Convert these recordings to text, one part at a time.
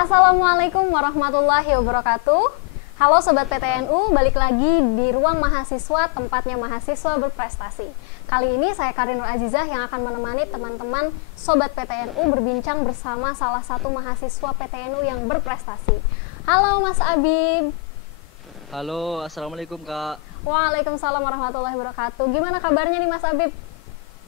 Assalamualaikum warahmatullahi wabarakatuh. Halo Sobat PTNU, balik lagi di Ruang Mahasiswa, tempatnya mahasiswa berprestasi. Kali ini saya Karin Nur Azizah yang akan menemani teman-teman Sobat PTNU berbincang bersama salah satu mahasiswa PTNU yang berprestasi. Halo Mas Abib. Halo, assalamualaikum Kak. Waalaikumsalam warahmatullahi wabarakatuh. Gimana kabarnya nih Mas Abib?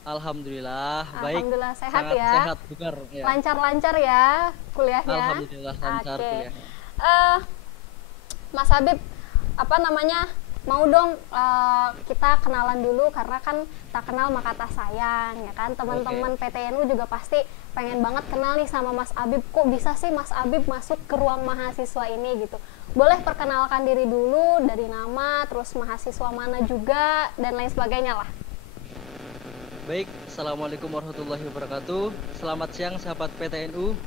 Alhamdulillah, baik. Alhamdulillah sehat Sangat ya. sehat, bugar. Ya. Lancar-lancar ya kuliahnya. Alhamdulillah lancar Oke. kuliah. Eh, Mas Habib, mau dong kita kenalan dulu karena kan tak kenal maka tak sayang ya kan. Teman-teman PTNU juga pasti pengen banget kenal nih sama Mas Habib. Kok bisa sih Mas Habib masuk ke ruang mahasiswa ini gitu? Boleh perkenalkan diri dulu dari nama, terus mahasiswa mana juga dan lain sebagainya lah. Baik, assalamualaikum warahmatullahi wabarakatuh. Selamat siang sahabat PTNU.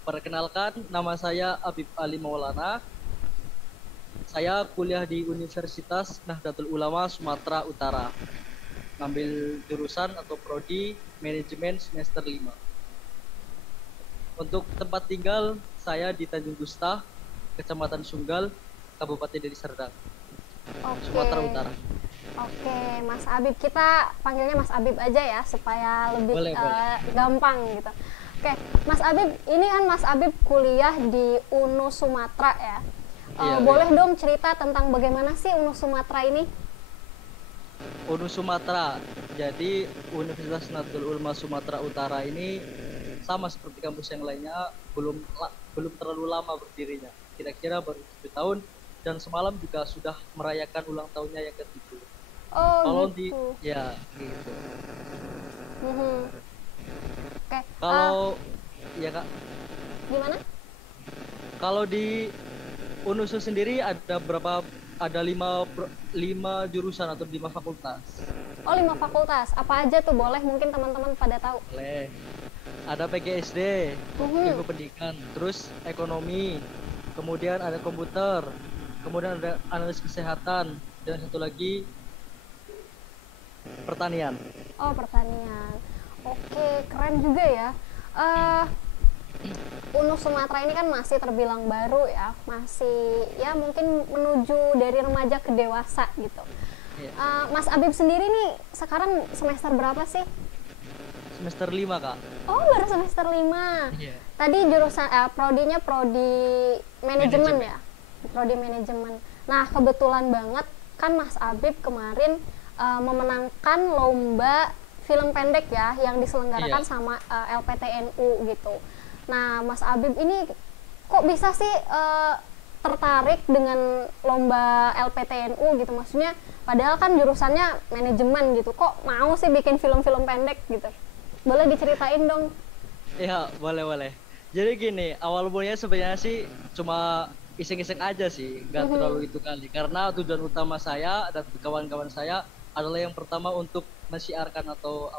Perkenalkan, nama saya Habib Ali Maulana. Saya kuliah di Universitas Nahdlatul Ulama Sumatera Utara. Ngambil jurusan atau prodi manajemen semester 5. Untuk tempat tinggal, saya di Tanjung Gusta, Kecamatan Sunggal, Kabupaten Deli Serdang, Sumatera Utara. Oke, Mas Abib, kita panggilnya Mas Abib aja ya supaya lebih Boleh. gampang gitu. Oke, Mas Abib, ini kan Mas Abib kuliah di UNU Sumatera ya. Iya, Boleh dong cerita tentang bagaimana sih UNU Sumatera ini? UNU Sumatera. Jadi Universitas Nahdlatul Ulama Sumatera Utara ini sama seperti kampus yang lainnya, belum terlalu lama berdirinya. Kira-kira baru 7 tahun dan semalam juga sudah merayakan ulang tahunnya yang ke-7. Oh, Kalau gitu. ya gitu. Oke. Kalau ya Kak, Gimana? kalau di UNUSU sendiri ada berapa? Ada 5 jurusan atau 5 fakultas. Oh, 5 fakultas. Apa aja tuh? Boleh mungkin teman-teman pada tahu. Boleh. Ada PGSD, ilmu pendidikan, terus ekonomi, kemudian ada komputer, kemudian ada analis kesehatan, dan satu lagi pertanian. Oh, pertanian. Oke, keren juga ya. UNU Sumatera ini kan masih terbilang baru ya, masih ya mungkin menuju dari remaja ke dewasa gitu. Iya. Mas Abib sendiri nih sekarang semester berapa sih? Semester 5 Kak. Oh, baru semester 5. Iya. Tadi jurusan prodinya prodi manajemen Manajemen. ya? Prodi manajemen. Nah, kebetulan banget kan Mas Abib kemarin memenangkan lomba film pendek ya yang diselenggarakan Iya. sama LPTNU gitu. Nah, Mas Abib ini kok bisa sih tertarik dengan lomba LPTNU gitu? Maksudnya padahal kan jurusannya manajemen gitu. Kok mau sih bikin film-film pendek gitu? Boleh diceritain dong? Iya, boleh. Jadi gini, awal mulanya sebenarnya sih cuma iseng-iseng aja sih, nggak terlalu itu kali. Karena tujuan utama saya dan kawan-kawan saya adalah yang pertama untuk mensiarkan atau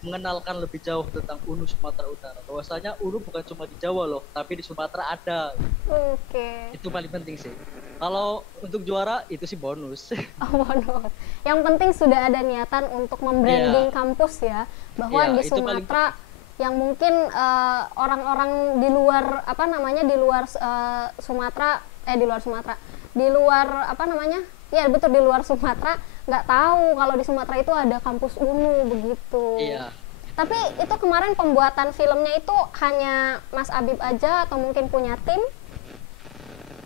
mengenalkan lebih jauh tentang UNU Sumatera Utara. Bahwasanya UNU bukan cuma di Jawa loh, tapi di Sumatera ada. Oke. Itu paling penting sih. Kalau untuk juara itu sih bonus. Oh, bonus. Yang penting sudah ada niatan untuk membranding kampus ya, bahwa Iya, di itu paling Sumatera yang mungkin orang-orang di luar di luar Sumatera di luar ya betul, di luar Sumatera nggak tahu kalau di Sumatera itu ada kampus UNU begitu. Iya. Tapi itu kemarin pembuatan filmnya itu hanya Mas Abib aja atau mungkin punya tim?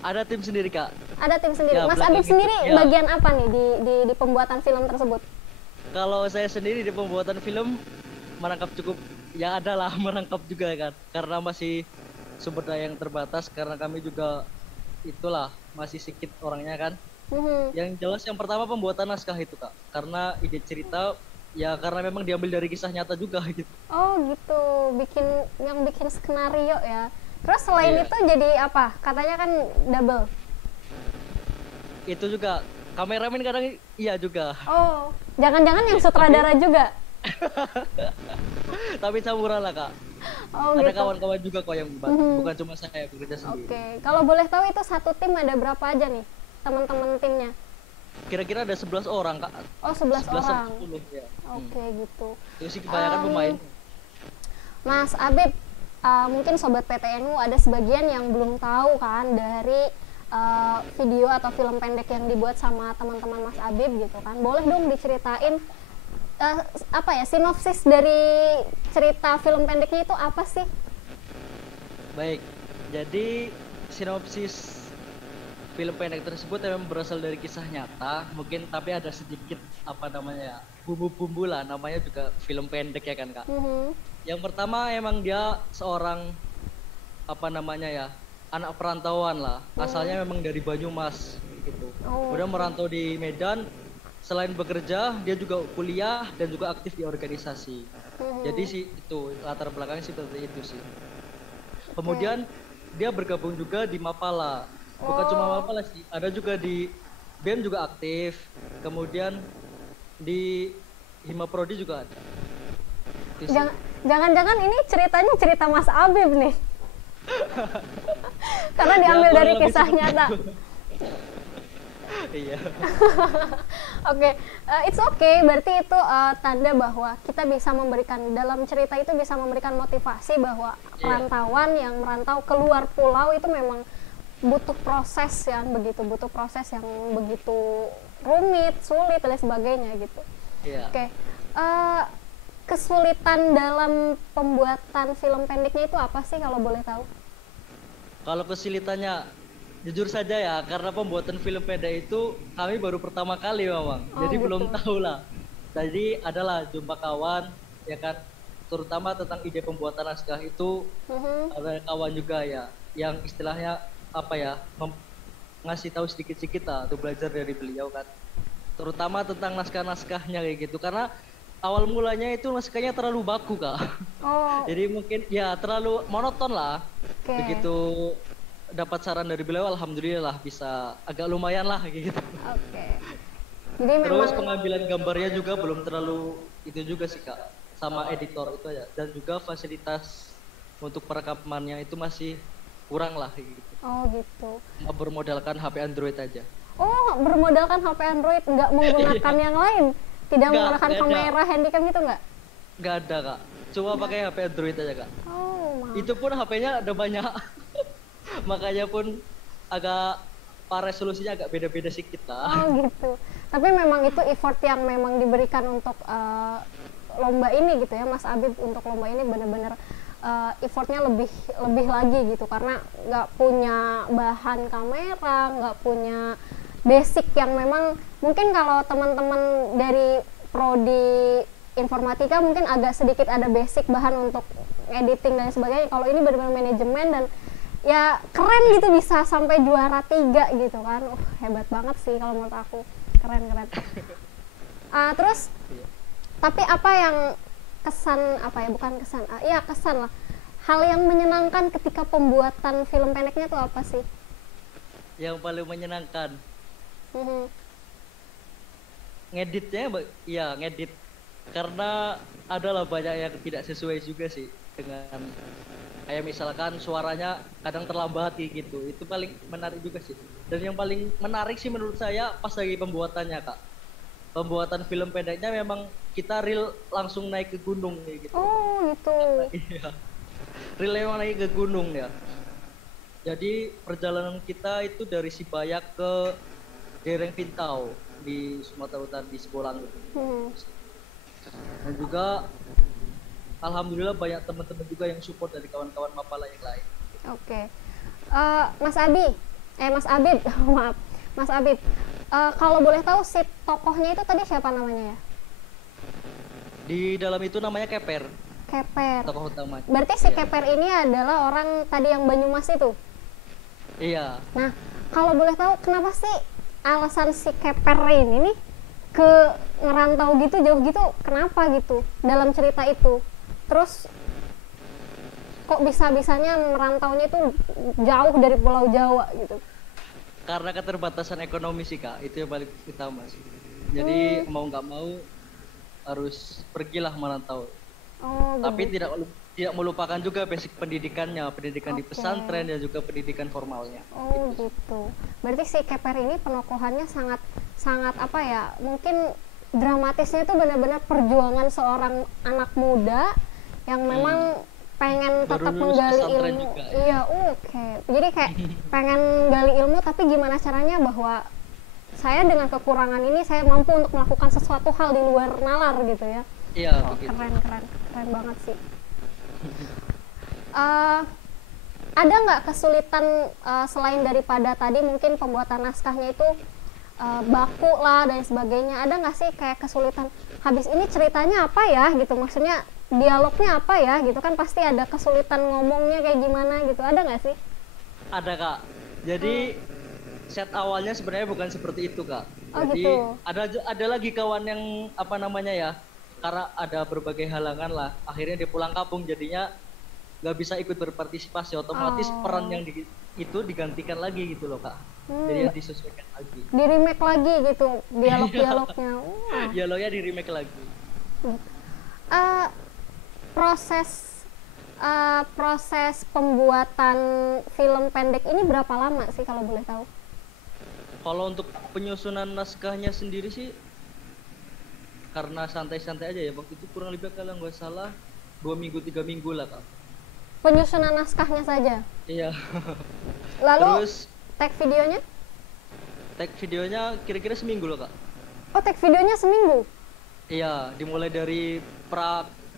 Ada tim sendiri Kak. Ada tim sendiri. Ya, Mas belakang Abib sendiri itu, ya. bagian apa nih di pembuatan film tersebut? Kalau saya sendiri di pembuatan film menangkap cukup ya adalah menangkap juga kan, karena masih sumber daya yang terbatas, karena kami juga itulah masih sedikit orangnya kan. Yang jelas yang pertama pembuatan naskah itu Kak, karena ide cerita ya karena memang diambil dari kisah nyata juga gitu. Oh gitu, bikin skenario ya. Terus selain Iya. itu jadi apa? Katanya kan double. Itu juga kameramen kadang iya juga. Oh, jangan-jangan yang sutradara juga? Tapi campuran lah Kak. Oh Ada gitu. kawan-kawan juga kok yang membantu, bukan cuma saya bekerja sendiri. Oke, kalau boleh tahu itu satu tim ada berapa aja nih teman-teman timnya? Kira-kira ada 11 orang Kak. Oh, 11 11 orang. sampai 10 ya. Oke gitu. Itu sih kebanyakan pemain. Mas Abib, mungkin sobat PTNU ada sebagian yang belum tahu kan dari video atau film pendek yang dibuat sama teman-teman Mas Abib gitu kan. Boleh dong diceritain sinopsis dari cerita film pendeknya itu apa sih? Baik, jadi sinopsis film pendek tersebut memang berasal dari kisah nyata, mungkin tapi ada sedikit bumbu-bumbu lah, namanya juga film pendek ya kan Kak. Yang pertama emang dia seorang anak perantauan lah, asalnya memang dari Banyumas gitu. Udah merantau di Medan, selain bekerja dia juga kuliah dan juga aktif di organisasi. Jadi sih itu latar belakangnya seperti itu sih. Kemudian dia bergabung juga di Mapala. Bukan cuma Mapala sih, ada juga di BEM juga aktif. Kemudian di Himaprodi juga ada. Jangan-jangan ini ceritanya cerita Mas Abib nih. Karena diambil dari kisah nyata. Iya. Oke, it's okay. Berarti itu tanda bahwa kita bisa memberikan, dalam cerita itu bisa memberikan motivasi bahwa perantauan yang merantau keluar pulau itu memang butuh proses yang begitu rumit, sulit dan sebagainya gitu. Oke. Kesulitan dalam pembuatan film pendeknya itu apa sih kalau boleh tahu? Kalau kesulitannya jujur saja ya, karena pembuatan film pendek itu kami baru pertama kali memang, jadi gitu. Belum tahu lah. Jadi adalah jumpa kawan, ya kan, terutama tentang ide pembuatan naskah itu. Ada kawan juga ya, yang istilahnya ngasih tahu sedikit-sedikit lah, untuk belajar dari beliau kan. Terutama tentang naskah-naskahnya kayak gitu, karena awal mulanya itu naskahnya terlalu baku Kak. Jadi mungkin ya terlalu monoton lah. Begitu dapat saran dari beliau, alhamdulillah bisa agak lumayan lah gitu. Jadi terus pengambilan gambarnya juga belum terlalu itu juga sih Kak, sama editor itu aja, dan juga fasilitas untuk perekamannya itu masih kurang lah gitu. Gitu. Bermodalkan HP Android aja. Bermodalkan HP Android, nggak menggunakan yang lain? Tidak menggunakan kamera handicam gitu nggak? Nggak ada Kak, cuma pakai HP Android aja Kak. Itu pun HP-nya ada banyak. Makanya pun resolusinya agak beda-beda sedikit lah. Gitu. Tapi memang itu effort yang memang diberikan untuk lomba ini gitu ya, Mas Abib, untuk lomba ini benar-benar effortnya lebih lagi gitu, karena nggak punya bahan kamera, nggak punya basic yang memang mungkin kalau teman-teman dari prodi informatika mungkin agak sedikit ada basic bahan untuk editing dan sebagainya. Kalau ini benar-benar manajemen dan ya keren gitu, bisa sampai juara 3 gitu kan. Hebat banget sih kalau menurut aku, keren. Terus tapi apa yang kesan lah, hal yang menyenangkan ketika pembuatan film pendeknya itu apa sih? Yang paling menyenangkan ngeditnya, ngedit, karena adalah banyak yang tidak sesuai juga sih dengan, kayak misalkan suaranya kadang terlambat gitu. Itu paling menarik juga sih. Dan yang paling menarik sih menurut saya pas lagi pembuatannya Kak. Pembuatan film pendeknya memang kita real langsung naik ke gunung gitu. Gitu. Iya. Real emang naik ke gunung ya. Jadi perjalanan kita itu dari Sibayak ke Dereng Pintau di Sumatera Utara, di Sekolah gitu. Dan juga alhamdulillah banyak teman-teman juga yang support dari kawan-kawan Mapala yang lain. Mas Abib, maaf, Mas Abib, kalau boleh tahu si tokohnya itu tadi siapa namanya ya? Di dalam itu namanya Keper. Tokoh utama. Berarti si Keper ini adalah orang tadi yang Banyumas itu? Iya. Nah, kalau boleh tahu kenapa sih alasan si Keper ini nih ke ngerantau gitu, jauh gitu, kenapa gitu dalam cerita itu? Terus kok bisa-bisanya merantaunya itu jauh dari Pulau Jawa gitu? Karena keterbatasan ekonomi sih Kak, itu yang paling utama sih. Jadi mau nggak mau harus pergilah merantau. Tapi tidak melupakan juga basic pendidikannya, pendidikan di pesantren dan juga pendidikan formalnya. Gitu. Berarti si Keper ini penokohannya sangat mungkin dramatisnya itu benar-benar perjuangan seorang anak muda yang memang pengen Baru tetap lulus menggali pesantren ilmu. juga ya. Iya, oke. Jadi kayak pengen gali ilmu tapi gimana caranya bahwa saya dengan kekurangan ini saya mampu untuk melakukan sesuatu hal di luar nalar gitu ya. Iya, Oh, begitu. keren banget sih. Eh, ada nggak kesulitan selain daripada tadi mungkin pembuatan naskahnya itu baku lah dan sebagainya, ada nggak sih kayak kesulitan habis ini ceritanya apa ya gitu, maksudnya dialognya apa ya gitu kan, pasti ada kesulitan ngomongnya kayak gimana gitu, ada nggak sih? Ada Kak. Jadi set awalnya sebenarnya bukan seperti itu Kak. Oh, Jadi gitu. ada lagi kawan yang apa namanya ya, karena ada berbagai halangan lah, akhirnya dia pulang kampung jadinya nggak bisa ikut berpartisipasi, otomatis Oh. peran yang itu digantikan lagi gitu loh Kak. Jadi yang disesuaikan lagi. Di remake lagi gitu dialognya. Wah. Dialognya di remake lagi. Eh, proses proses pembuatan film pendek ini berapa lama sih kalau boleh tahu? Kalau untuk penyusunan naskahnya sendiri sih karena santai-santai aja ya, waktu itu kurang lebih kalau nggak salah 2 minggu 3 minggu lah Kak. Penyusunan naskahnya saja. Iya. Lalu Terus tag videonya? tag videonya kira-kira seminggu loh Kak. Oh, tag videonya seminggu. Iya, dimulai dari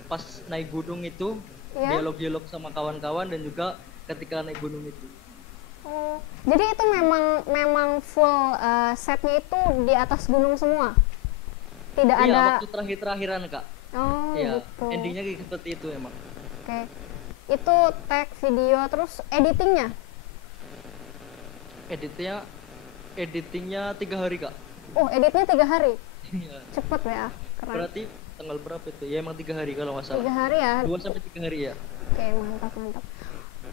pas naik gunung itu, Ya. dialog-dialog sama kawan-kawan dan juga ketika naik gunung itu. Oh, jadi itu memang full setnya itu di atas gunung semua. Tidak Iya, ada. waktu terakhir-terakhiran Kak. Oh, Iya, gitu. endingnya kayak seperti itu emang. Oke. Itu tag video terus editingnya. Editingnya 3 hari Kak. Oh, editnya 3 hari. Iya. Cepet ya. Keren. Berarti tanggal berapa itu? Ya emang 3 hari kalau nggak 3 salah. hari ya. 2 sampai 3 hari ya. Oke, mantap.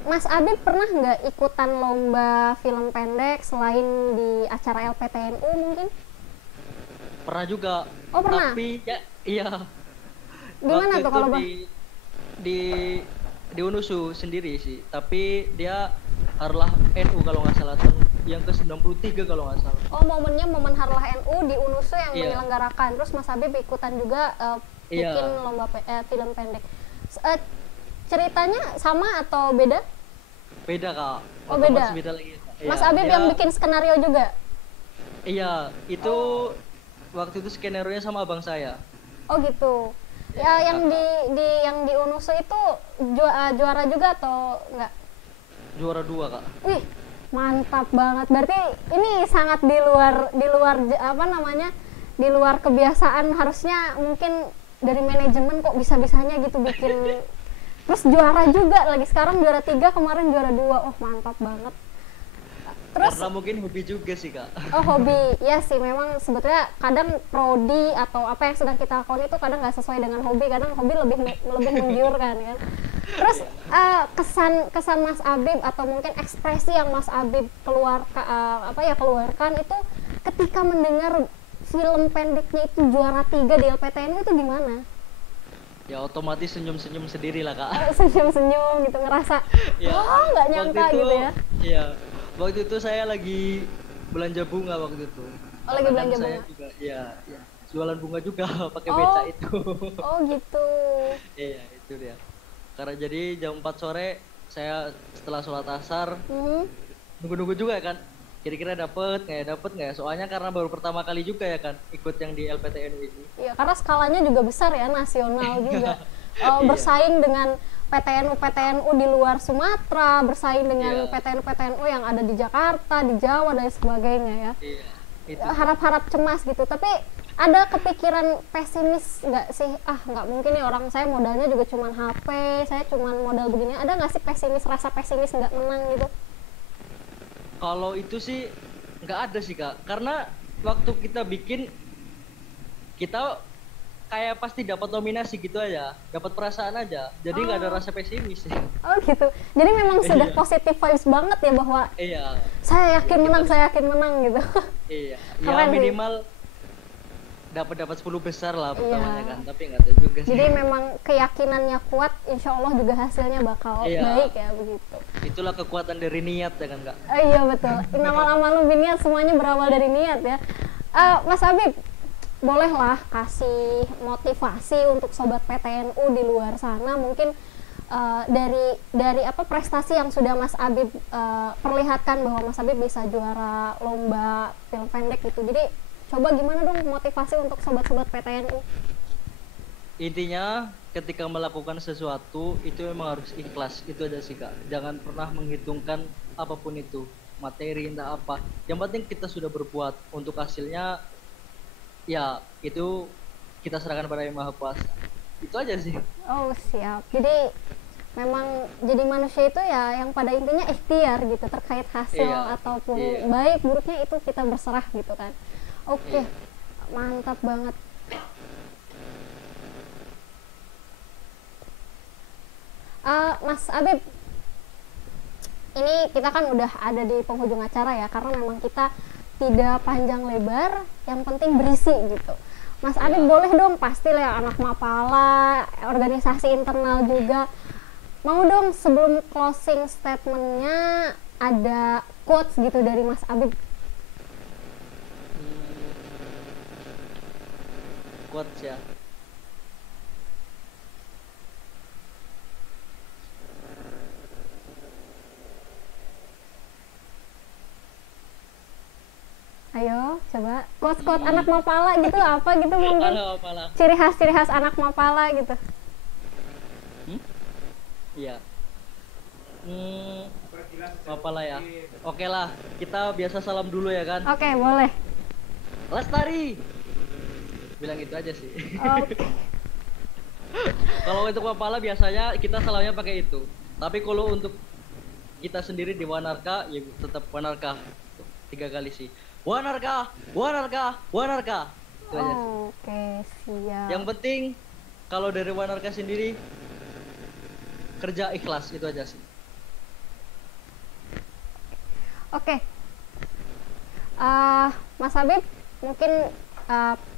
Mas Abib pernah nggak ikutan lomba film pendek selain di acara LPTNU mungkin? Pernah juga. Oh, pernah? Tapi ya iya. Di mana Waktu tuh itu kalau di UNUSU sendiri sih, tapi dia Harlah NU kalau nggak salah, tahun yang ke-93 kalau nggak salah. Oh, momennya momen Harlah NU di UNUSU yang Iya. menyelenggarakan. Terus Mas Habib ikutan juga Iya. bikin lomba film pendek. Ceritanya sama atau beda? Beda Kak. Oh, Otomatis beda. beda lagi. Mas Iya, Habib dia- yang bikin skenario juga? Iya, itu waktu itu skenario-nya sama abang saya. Oh, gitu. Ya, yang di UNUSU itu juara juga atau enggak? Juara 2 Kak. Wih, mantap banget. Berarti ini sangat di luar apa namanya? Di luar kebiasaan, harusnya mungkin dari manajemen kok bisa-bisanya gitu bikin. Terus juara juga lagi, sekarang juara 3, kemarin juara 2. Oh, mantap banget. Terus Karena mungkin hobi juga sih Kak. oh, hobi. Ya sih, memang sebetulnya kadang prodi atau apa yang sedang kita lakukan itu kadang nggak sesuai dengan hobi, kadang hobi lebih menggiurkan kan. Terus kesan Mas Abib atau mungkin ekspresi yang Mas Abib keluarkan itu ketika mendengar film pendeknya itu juara 3 di LPTN itu gimana? Ya otomatis senyum-senyum sendiri lah Kak. Senyum-senyum gitu, ngerasa Ya, oh nggak nyangka waktu itu, gitu ya. Iya. Waktu itu saya lagi belanja bunga waktu itu. Oh, lagi Karena belanja saya bunga. juga, iya, iya. Jualan bunga juga pakai Oh. beca itu. Oh, gitu. Iya, itu dia. Karena jadi jam 4 sore saya setelah sholat asar Mhm. nunggu-nunggu juga kan. Kira-kira dapet nggak ya? Soalnya karena baru pertama kali juga ya kan ikut yang di LPTN ini. Iya, karena skalanya juga besar ya, nasional juga. Iya. Bersaing dengan PTNU di luar Sumatera, bersaing dengan Iya. PTNU yang ada di Jakarta, di Jawa dan sebagainya ya. Iya. Itu. Harap-harap cemas gitu. Tapi ada kepikiran pesimis nggak sih? Ah, nggak mungkin ya, orang saya modalnya juga cuma HP, saya cuma modal begini. Ada nggak sih rasa pesimis nggak menang gitu? Kalau itu sih nggak ada sih Kak, karena waktu kita bikin kita kayak pasti dapat nominasi gitu aja, dapat perasaan aja, jadi nggak ada rasa pesimis. Oh, gitu. Jadi memang sudah Iya. positive vibes banget ya, bahwa Iya, saya yakin menang gitu. iya, Keren ya sih. minimal dapat 10 besar lah pertamanya Iya. kan, tapi nggak tahu juga sih. Jadi memang keyakinannya kuat, insya Allah juga hasilnya bakal Iya. baik ya, begitu. Itulah kekuatan dari niat ya kan Kak. Oh, iya, betul. Innamal a'malu binniyat, semuanya berawal dari niat ya. Mas Habib, bolehlah kasih motivasi untuk sobat PTNU di luar sana, mungkin dari apa prestasi yang sudah Mas Abib perlihatkan bahwa Mas Abib bisa juara lomba film pendek gitu. Jadi coba gimana dong motivasi untuk sobat-sobat PTNU? Intinya ketika melakukan sesuatu itu memang harus ikhlas, itu aja sih Kak. Jangan pernah menghitungkan apapun itu, materi entah apa. Yang penting kita sudah berbuat, untuk hasilnya ya itu kita serahkan pada Yang Maha Kuasa. Itu aja sih. Oh siap. Jadi memang jadi manusia itu ya yang pada intinya ikhtiar gitu terkait hasil ataupun baik buruknya itu kita berserah gitu kan. Oke. Mantap banget. Mas Abib, ini kita kan udah ada di penghujung acara ya, karena memang kita tidak panjang lebar, yang penting berisi gitu. Mas Abib boleh dong, pastilah ya, anak Mapala, organisasi internal juga, mau dong sebelum closing statementnya ada quotes gitu dari Mas Abib. Quotes ya. Ayo, coba quotes anak Mapala gitu apa gitu mungkin. Ciri khas anak Mapala gitu. Iya. Mapala ya. Oke lah, kita biasa salam dulu ya kan? Oke, boleh. Lestari. Bilang itu aja sih. Oke. Kalau untuk Mapala biasanya kita salamnya pakai itu. Tapi kalau untuk kita sendiri di Wanarka ya tetap Wanarka. 3 kali sih. Wanarka, Wanarka, Wanarka. Oke, siap. Yang penting kalau dari Wanarka sendiri kerja ikhlas, itu aja sih. Oke. Mas Habib, mungkin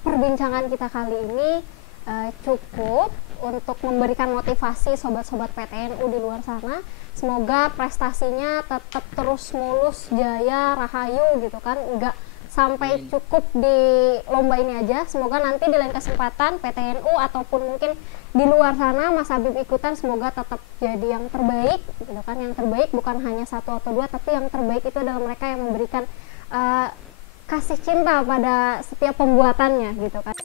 perbincangan kita kali ini cukup untuk memberikan motivasi sobat-sobat PTNU di luar sana. Semoga prestasinya tetap terus mulus, jaya, rahayu gitu kan, enggak sampai cukup di lomba ini aja. Semoga nanti di lain kesempatan PTNU ataupun mungkin di luar sana Mas Habib ikutan, semoga tetap jadi yang terbaik gitu kan. Yang terbaik bukan hanya 1 atau 2, tapi yang terbaik itu adalah mereka yang memberikan kasih cinta pada setiap pembuatannya gitu kan.